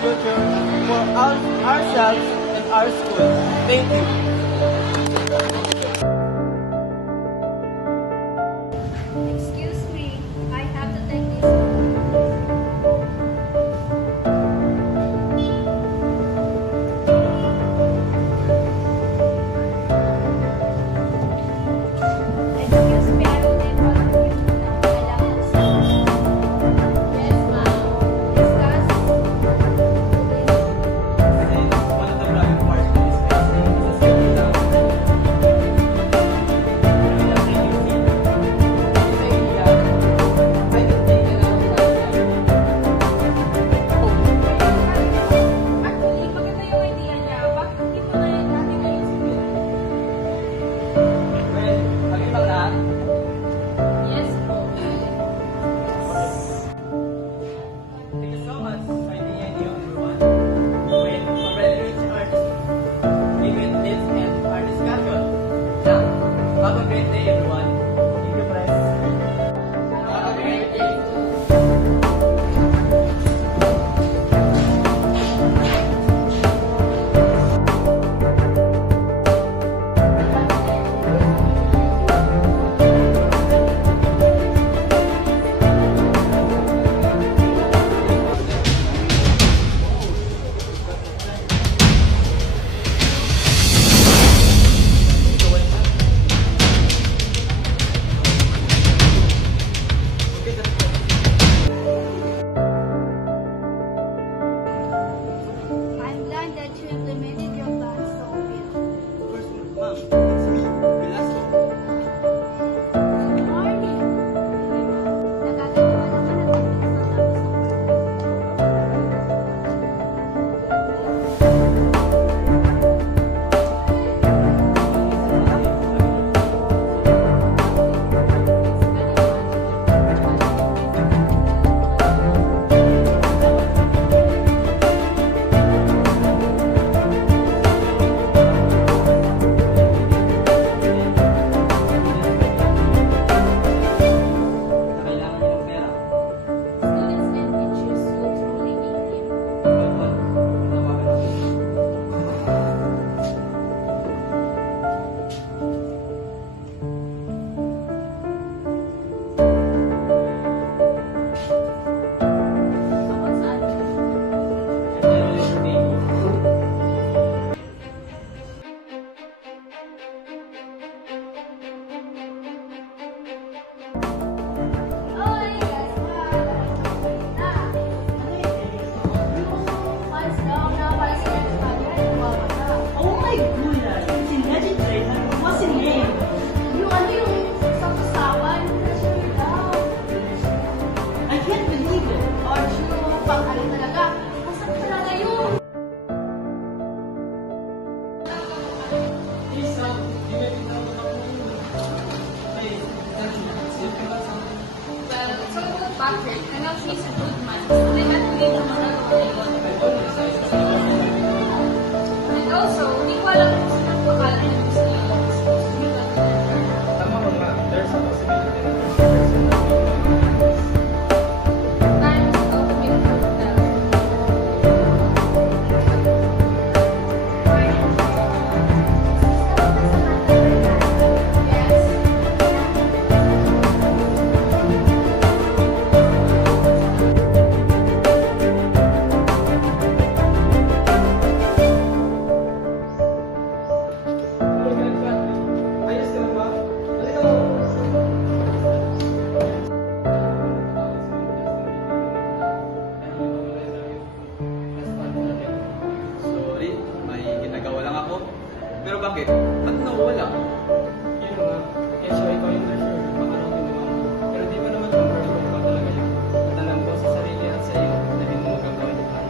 future for ourselves and our school. Thank you. Excuse me, I have to take this. Excuse me, I will take all of you now. Kailangan sa... Yes, ma'am. Discuss. One of the private parts of this building is a city down. Actually, maganda yung idea niya. Bakit hindi mo na yan natin ngayon siguro? Well, okay bang lahat? Yes, po. Thank you so much for the idea, everyone. Well, already reached our limit this and our discussion. Now, have a great day, everyone. Thank you, friends. Have a great day. I'm glad that you implemented your plan so well. Ma'am, it's me, Velasco. Good morning. Nagagawa naman ang techniques na tapos ng Kailangan niyo ng pera. students and teachers who truly need him. Well, tawagan ako. About saan? And then we'll take you. Oy, guys, Mas daw na vice principal wala. Oh my goodness! It's legendary. What's your name? Yung ano yung sa pasawan, treasure daw. I can't believe it. Or yung pang-ano talaga. Masarap talaga yun. Well, it's all about Patrick. I know he's a good man. They had to leave him alone. And also, hindi ko alam kung sino ang pangalan ng gusto niya. Tama ba nga? There's a possibility na Time to go to make a hotel. ayos ka lang ba? Halika mo. Sorry, may ginagawa lang ako. Pero bakit? Ba't nawala? Yun nga, kaya siya ikaw yung treasure. Baka lang ginawa mo. Pero di ba naman confirm kung ikaw talaga yun? At alam ko sa sarili at sa iyo na hindi mo gagawin yung tayo.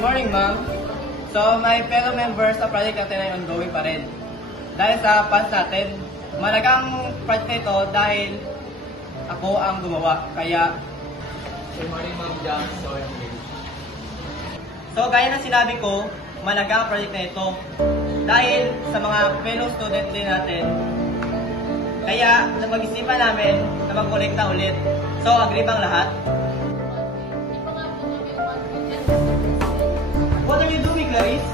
Good morning, ma'am. So, my fellow members sa project natin ay ongoing pa rin. Dahil sa past natin, malagang project na ito dahil ako ang gumawa. Kaya, Good morning, Ma'am Jam. so gaya ng sinabi ko, malagang project na ito. Dahil sa mga fellow student din natin, kaya napag-isipan namin na mag-kolekta ulit. So, agree bang lahat? What are you doing, Clarice?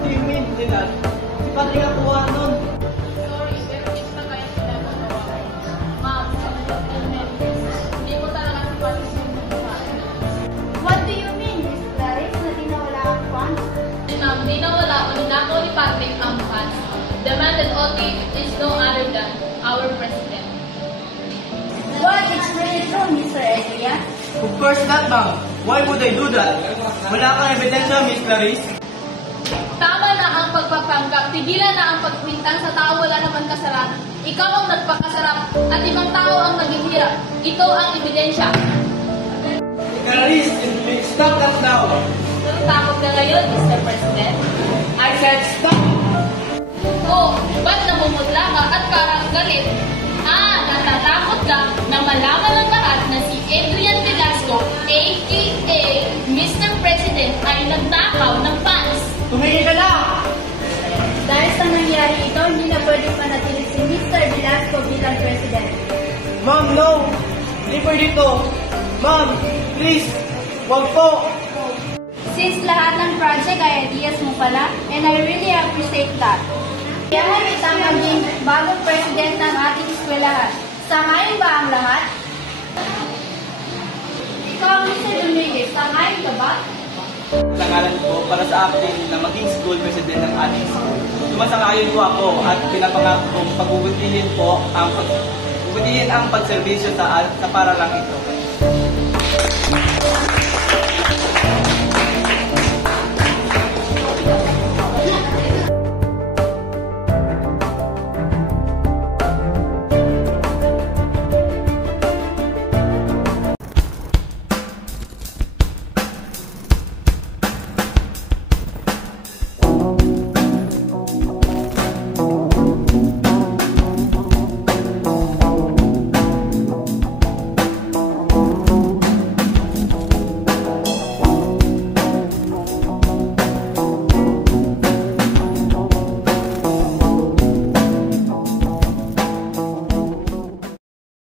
Do you mean, Dylan? Si Patrick ang kuha nun. Sorry, pero hindi na kaya sila magawa. Ma'am, sa hindi ko talaga si Patrick yung magawa. What do you mean, Miss Clarice, na dinawala ang funds? Ma'am, di nawala o ninakaw ni Patrick ang funds. The man that only is no other than our president. What is really true, Mr. Elias? Of course not, ma'am. Why would I do that? Wala kang ebidensya, Miss Clarice. Tama na ang pagpapanggap. Tigilan na ang pagpintang sa tao wala naman kasalanan. Ikaw ang nagpakasarap at ibang tao ang naghihirap. Ito ang ebidensya. Clarice, stop that now. Natatakot ka ngayon, Mr. President? I said stop. Oh, ba't namumutla ka at parang galit? Natatakot ka na malaman ng lahat na si Adrian Velasco, a.k.a. Mr. President, ay nagnakaw ng funds. Tumigil ka na! Dahil sa nangyari ito, hindi na pwedeng manatili si Mr. Velasco bilang President. Ma'am, no! Hindi pwede ito. Ma'am, please, wag po. Since lahat ng project ay ideas mo pala, and I really appreciate that. Kaya mo kita maging bagong president ng ating eskwelahan. Sangayon ba ang lahat? Ikaw, Mr. Dominguez, sangayon ka ba? Sa ngalan ko, para sa akin na maging school president ng ating school, sumasangayon ko ako at pinapangako kong pagbubutihin ang pagserbisyo sa paralang ito.